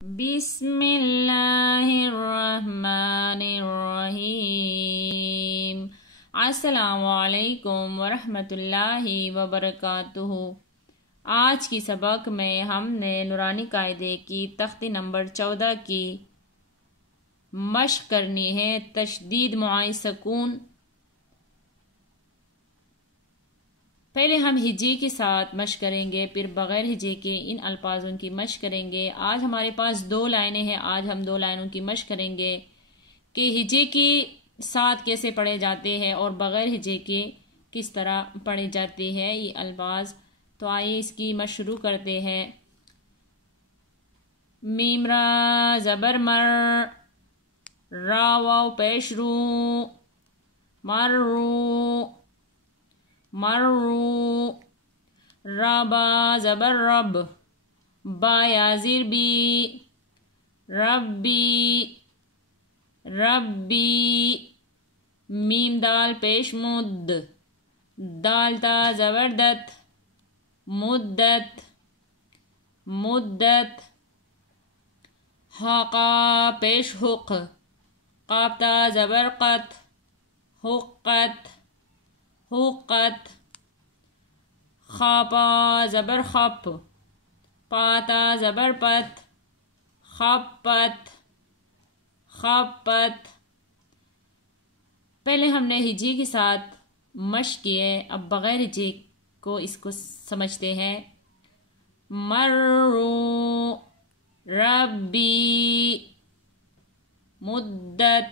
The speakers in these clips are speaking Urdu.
بسم اللہ الرحمن الرحیم۔ السلام علیکم ورحمۃ اللہ وبرکاتہ۔ آج کی سبق میں ہم نے نورانی قاعدے کی تختی نمبر 14 کی مشق کرنی ہے۔ تشدید معائی سکون۔ پہلے ہم ہجے کے ساتھ مشق کریں گے، پھر بغیر ہجے کے ان الفاظوں کی مشق کریں گے۔ آج ہمارے پاس 2 لائنیں ہیں، آج ہم 2 لائنوں کی مشق کریں گے کہ ہجے کے ساتھ کیسے پڑھے جاتے ہیں اور بغیر ہجے کے کس طرح پڑھے جاتے ہیں یہ الفاظ۔ تو آئیے اس کی مشق شروع کرتے ہیں۔ میم را زبر مر، را واو پیش رو، مرو مرو، رابا زبر رب، با یا زیر بی، ربی ربی، میم دال پیش مد، دال تا زبر دت، مدت مدت، حقا پیش حق، قاف تا زبر قت، حقت حقت، خاپا زبر خپ، پاتا زبر پت، خپت خپت۔ پہلے ہم نے ہجے کے ساتھ مشق کیے، اب بغیر ہجے کو اس کو سمجھتے ہیں۔ مرو ربی، مدت،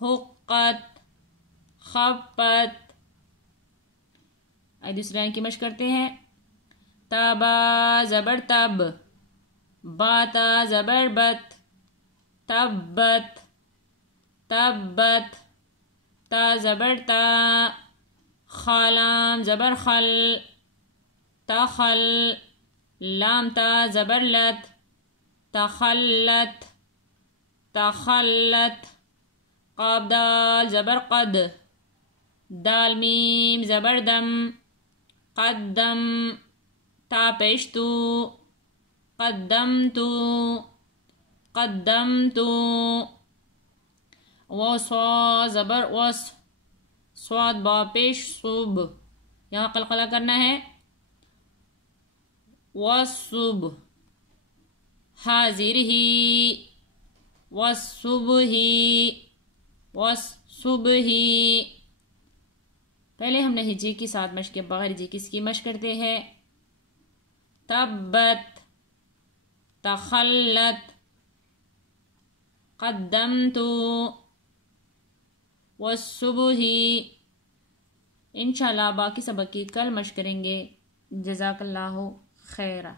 حقت، خپت۔ دوسری لائن کی مشق کرتے ہیں۔ تابا زبر تب، باتا زبر بت، تبت تبت، تا زبر تا، خالام زبر خل، تخل، لام تا زبر لت، تخلت تخلت، قاف دال زبر قد، دال میم زبر دم، قدم، تا پیشتو، قدمتو قدمتو، وصا زبر وس، صاد با پیش صوب، یہاں قلقلہ کرنا ہے، وصب، حاضر ہی، وصبح وصبح۔ پہلے ہم نے ہجے کے ساتھ مشق کے، بغیر ہجے کس کی مشق کرتے ہیں۔ تبت، تخلت، قدمت، والصبح۔ انشاءاللہ باقی سبق کی کل مشق کریں گے۔ جزاک اللہ خیرہ۔